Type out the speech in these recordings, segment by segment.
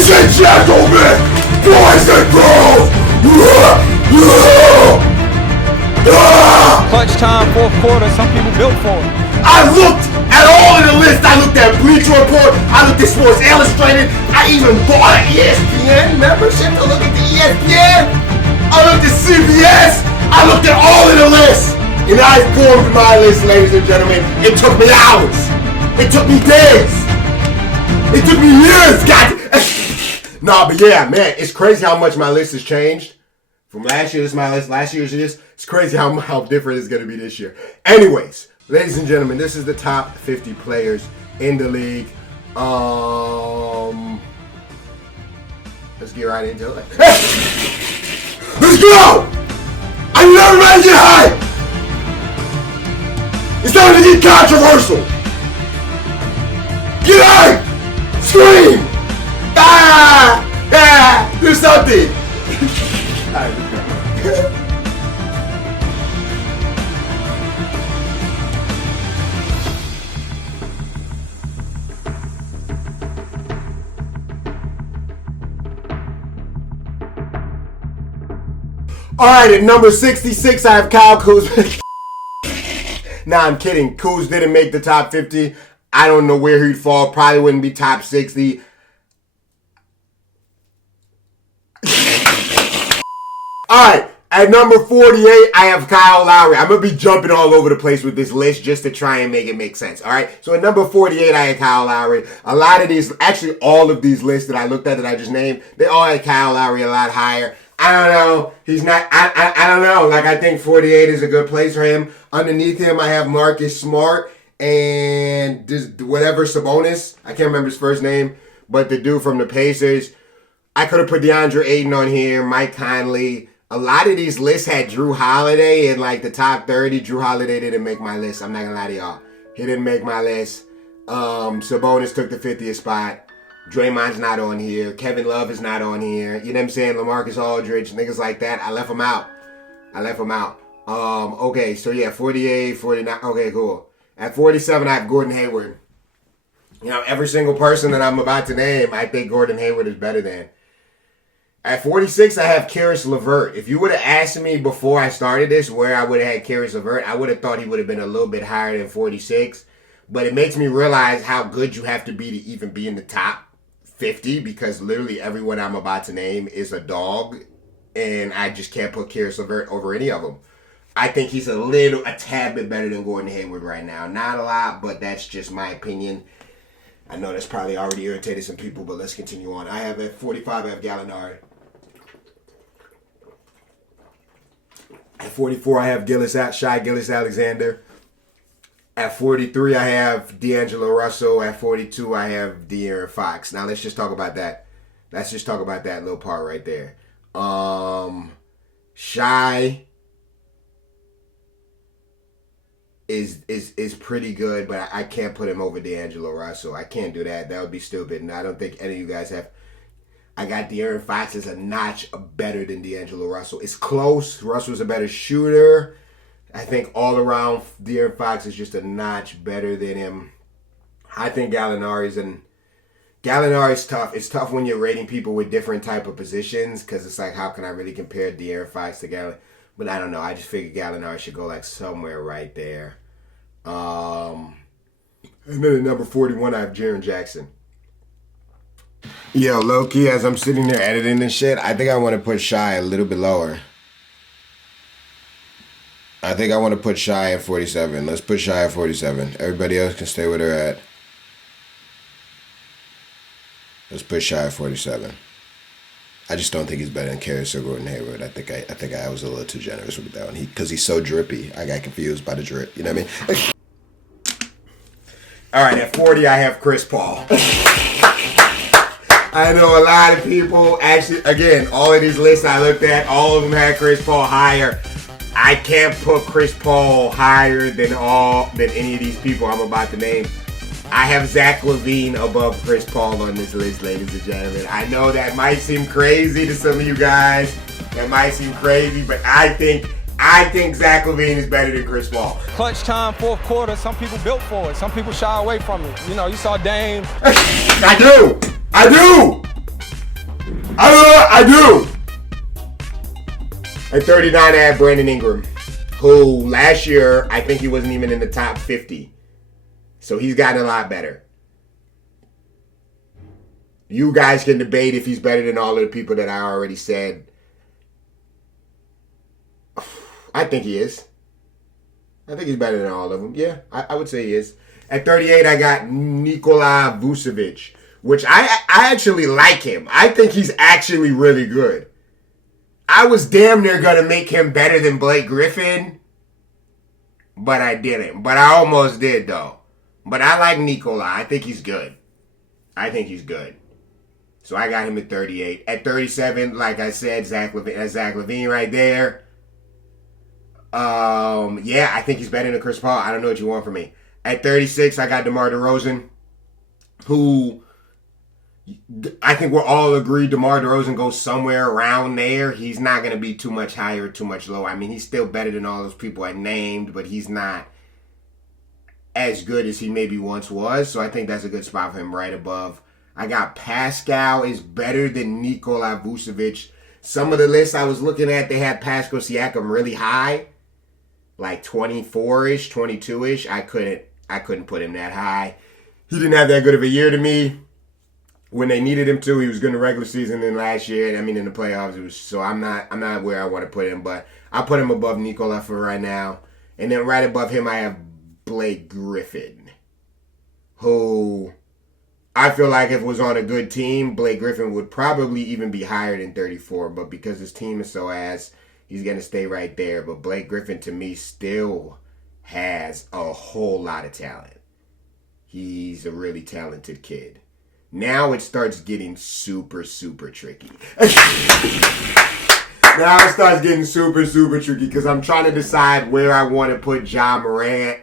Ladies and gentlemen, boys and girls, clutch time, fourth quarter, some people built for it. I looked at all of the lists. I looked at Bleacher Report. I looked at Sports Illustrated. I even bought an ESPN membership to look at the ESPN. I looked at CBS. I looked at all of the lists. And I formed my list, ladies and gentlemen. It took me hours. It took me days. It took me years. God. Nah, but yeah, man, it's crazy how much my list has changed. From last year, this is my list. Last year's this. It's crazy how different it's going to be this year. Anyways, ladies and gentlemen, this is the top 50 players in the league. Let's get right into it. Let's go! I need everybody to get hype! It's time to get controversial! Get hype! Scream! Ah! Ah! Do something! Alright, let's go. Alright, at number 66, I have Kyle Kuzma. Nah, I'm kidding. Kuz didn't make the top 50. I don't know where he'd fall. Probably wouldn't be top 60. Alright, at number 48, I have Kyle Lowry. I'm going to be jumping all over the place with this list just to try and make it make sense. Alright, so at number 48, I have Kyle Lowry. A lot of these, actually all of these lists that I looked at that I just named, they all had Kyle Lowry a lot higher. I don't know. He's not, I don't know. Like, I think 48 is a good place for him. Underneath him, I have Marcus Smart and whatever Sabonis. I can't remember his first name, but the dude from the Pacers. I could have put DeAndre Ayton on here, Mike Conley. A lot of these lists had Drew Holiday in like the top 30. Drew Holiday didn't make my list. I'm not going to lie to y'all. He didn't make my list. Sabonis took the 50th spot. Draymond's not on here. Kevin Love is not on here. You know what I'm saying? LaMarcus Aldridge, niggas like that. I left them out. Okay, so yeah, 48, 49. Okay, cool. At 47, I have Gordon Hayward. You know, every single person that I'm about to name, I think Gordon Hayward is better than. At 46, I have Karis Levert. If you would have asked me before I started this where I would have had Karis Levert, I would have thought he would have been a little bit higher than 46. But it makes me realize how good you have to be to even be in the top 50, because literally everyone I'm about to name is a dog, and I just can't put Karis Levert over any of them. I think he's a tad bit better than Gordon Hayward right now. Not a lot, but that's just my opinion. I know that's probably already irritated some people, but let's continue on. I have at 45, I have Gallinari. At 44, I have Shai Gilgeous-Alexander. At 43, I have D'Angelo Russell. At 42, I have De'Aaron Fox. Now, let's just talk about that. Let's just talk about that little part right there. Shai is pretty good, but I can't put him over D'Angelo Russell. I can't do that. That would be stupid, and I don't think any of you guys have. I got De'Aaron Fox as a notch better than D'Angelo Russell. It's close. Russell's a better shooter. I think all around, De'Aaron Fox is just a notch better than him. I think Gallinari's tough. It's tough when you're rating people with different type of positions, because it's like, how can I really compare De'Aaron Fox to Gallinari? But I don't know. I just figured Gallinari should go like somewhere right there. And then at number 41, I have Jaren Jackson. Yo, low-key, as I'm sitting there editing this shit, I think I want to put Shai a little bit lower. I think I want to put Shai at 47. Let's put Shai at 47. Everybody else can stay where they're at. Let's put Shai at 47. I just don't think he's better than Karis or Gordon Hayward. I think I was a little too generous with that one. Because he's so drippy. I got confused by the drip. You know what I mean? All right, at 40, I have Chris Paul. I know a lot of people, actually, again, all of these lists I looked at, all of them had Chris Paul higher. I can't put Chris Paul higher than any of these people I'm about to name. I have Zach LaVine above Chris Paul on this list, ladies and gentlemen. I know that might seem crazy to some of you guys. That might seem crazy, but I think Zach LaVine is better than Chris Paul. Clutch time, fourth quarter, some people built for it. Some people shy away from it. You know, you saw Dame. I do. I do. At 39, I have Brandon Ingram, who last year, I think he wasn't even in the top 50. So he's gotten a lot better. You guys can debate if he's better than all of the people that I already said. I think he is. I think he's better than all of them. Yeah, I would say he is. At 38, I got Nikola Vucevic, which I actually like him. I think he's actually really good. I was damn near going to make him better than Blake Griffin, but I didn't. But I almost did, though. But I like Nikola. I think he's good. So I got him at 38. At 37, like I said, Zach LaVine right there. Yeah, I think he's better than Chris Paul. I don't know what you want from me. At 36, I got DeMar DeRozan, who I think we're all agreed DeMar DeRozan goes somewhere around there. He's not going to be too much higher or too much lower. I mean, he's still better than all those people I named, but he's not as good as he maybe once was. So I think that's a good spot for him right above. I got Pascal is better than Nikola Vucevic. Some of the lists I was looking at, they had Pascal Siakam really high, like 24-ish, 22-ish. I couldn't put him that high. He didn't have that good of a year to me. When they needed him to, he was good in the regular season and last year. I mean, in the playoffs, so I'm not where I want to put him, but I'll put him above Nikola for right now. And then right above him, I have Blake Griffin, who I feel like if it was on a good team, Blake Griffin would probably even be higher than 34. But because his team is so ass, he's going to stay right there. But Blake Griffin, to me, still has a whole lot of talent. He's a really talented kid. Now it starts getting super, super tricky. Now it starts getting super, super tricky because I'm trying to decide where I want to put Ja Morant.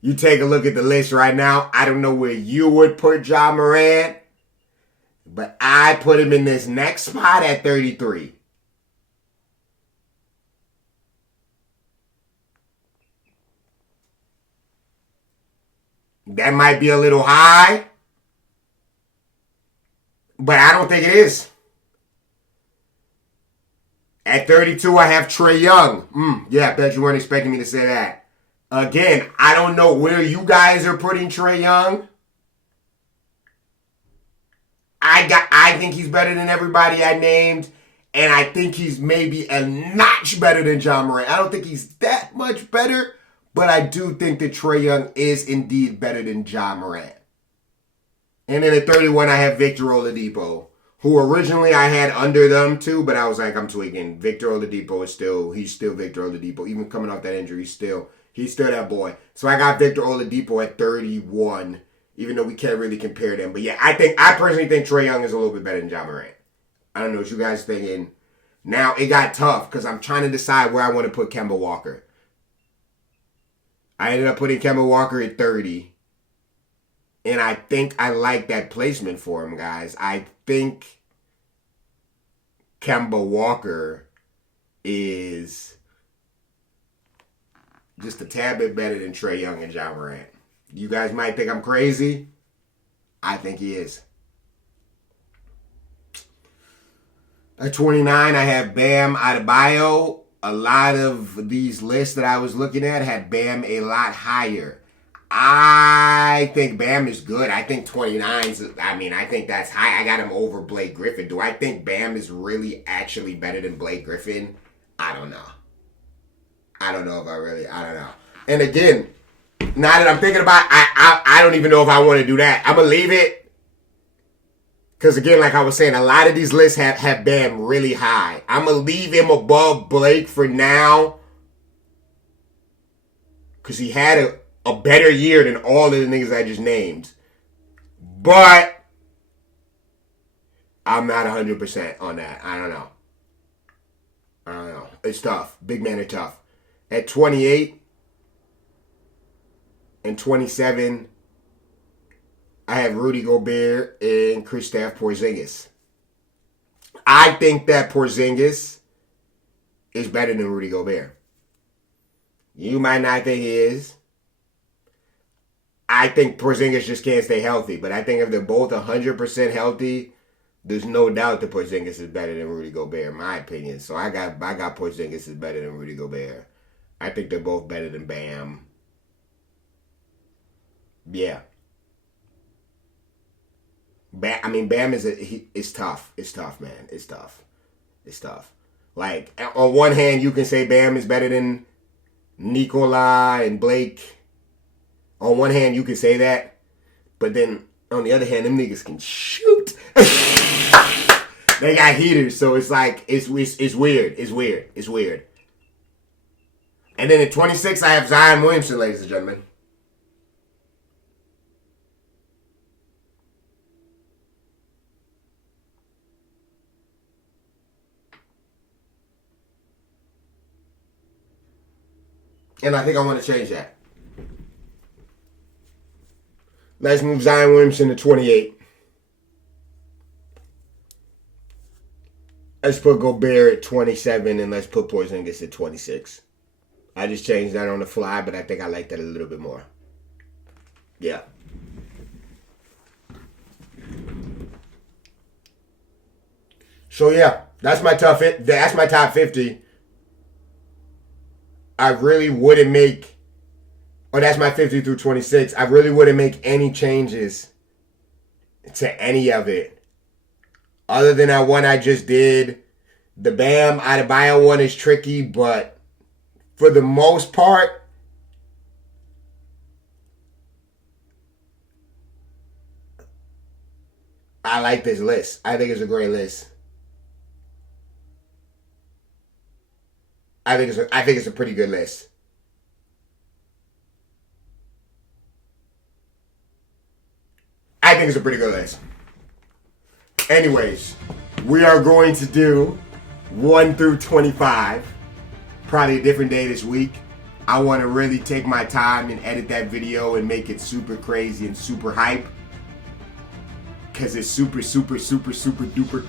You take a look at the list right now. I don't know where you would put Ja Morant, but I put him in this next spot at 33. That might be a little high, but I don't think it is. At 32, I have Trey Young. Yeah, I bet you weren't expecting me to say that. Again, I don't know where you guys are putting Trey Young. I think he's better than everybody I named, and I think he's maybe a notch better than Ja Morant. I don't think he's that much better, but I do think that Trey Young is indeed better than Ja Morant. And then at 31, I have Victor Oladipo, who originally I had under them too, but I was like, I'm tweaking. Victor Oladipo he's still Victor Oladipo. Even coming off that injury, he's still that boy. So I got Victor Oladipo at 31, even though we can't really compare them. But yeah, I personally think Trey Young is a little bit better than Ja Morant. I don't know what you guys thinking. Now it got tough because I'm trying to decide where I want to put Kemba Walker. I ended up putting Kemba Walker at 30. And I think I like that placement for him, guys. I think Kemba Walker is just a tad bit better than Trey Young and Ja Morant. You guys might think I'm crazy. I think he is. At 29, I have Bam Adebayo. A lot of these lists that I was looking at had Bam a lot higher. I think Bam is good. I think 29's, I think that's high. I got him over Blake Griffin. Do I think Bam is really actually better than Blake Griffin? I don't know. I don't know. And again, now that I'm thinking about it, I don't even know if I want to do that. I'm going to leave it. Because again, like I was saying, a lot of these lists have Bam really high. I'm going to leave him above Blake for now. Because he had a better year than all of the niggas I just named. But I'm not 100% on that. I don't know. It's tough. Big men are tough. At 28 and 27, I have Rudy Gobert and Kristaps Porzingis. I think that Porzingis is better than Rudy Gobert. You might not think he is. I think Porzingis just can't stay healthy. But I think if they're both 100% healthy, There's no doubt that Porzingis is better than Rudy Gobert, in my opinion. So I got Porzingis is better than Rudy Gobert. I think they're both better than Bam. Yeah. Bam is tough. It's tough, man. It's tough. It's tough. Like, on one hand, you can say Bam is better than Nikola and Blake. On one hand, you can say that. But then, on the other hand, them niggas can shoot. They got heaters, so it's like, it's weird. It's weird. It's weird. And then at 26, I have Zion Williamson, ladies and gentlemen. And I think I want to change that. Let's move Zion Williamson to 28. Let's put Gobert at 27, and let's put Porzingis at 26. I just changed that on the fly, but I think I like that a little bit more. Yeah. So yeah, that's my top 50. I really wouldn't make, or that's my 50 through 26. I really wouldn't make any changes to any of it. Other than that one I just did. The Bam Adebayo one is tricky, but for the most part, I like this list. I think it's a great list. I think it's a pretty good list. I think it's a pretty good list. Anyways, we are going to do 1 through 25. Probably a different day this week. I want to really take my time and edit that video and make it super crazy and super hype. Because it's super duper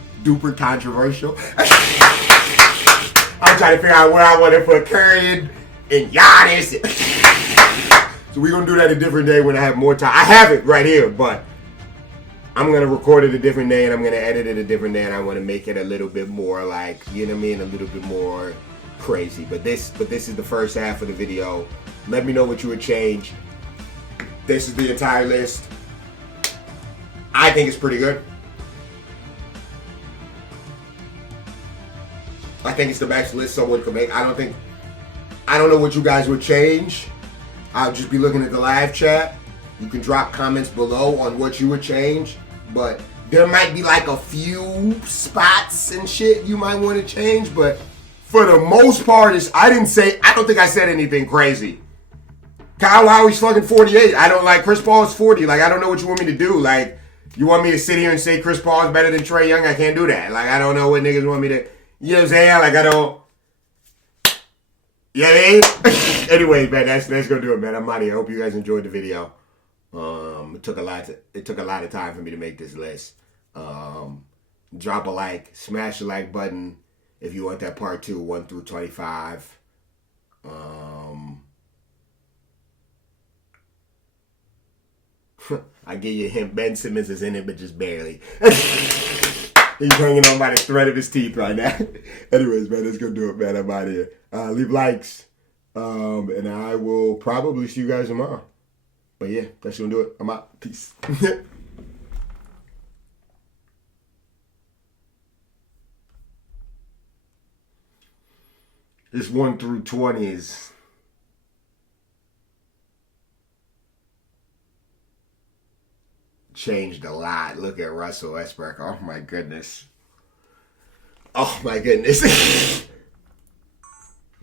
controversial. I'm trying to figure out where I want to put Curry and Giannis. So we're going to do that a different day when I have more time. I have it right here, but I'm going to record it a different day and I'm going to edit it a different day, and I want to make it a little bit more like, you know what I mean, a little bit more crazy. But this is the first half of the video. Let me know what you would change. This is the entire list. I think it's pretty good. I think it's the best list someone could make. I don't know what you guys would change. I'll just be looking at the live chat. You can drop comments below on what you would change. But there might be like a few spots and shit you might want to change. But for the most part, I don't think I said anything crazy. Kyle Lowry's fucking 48. I don't like Chris Paul's 40. Like, I don't know what you want me to do. Like, you want me to sit here and say Chris Paul is better than Trey Young? I can't do that. Like, I don't know what niggas want me to... You know what I'm saying? Like, I don't... You know what I mean? Anyways, man, that's gonna do it, man. I'm out of here. I hope you guys enjoyed the video. It took a lot of time for me to make this list. Drop a like, smash the like button if you want that part 2, 1 through 25. I give you a hint. Ben Simmons is in it, but just barely. He's hanging on by the thread of his teeth right now. Anyways, man, that's gonna do it, man. I'm out of here. Leave likes. And I will probably see you guys tomorrow. But yeah, that's gonna do it. I'm out. Peace. This 1 through 20 is... changed a lot. Look at Russell Westbrook. Oh my goodness. Oh my goodness.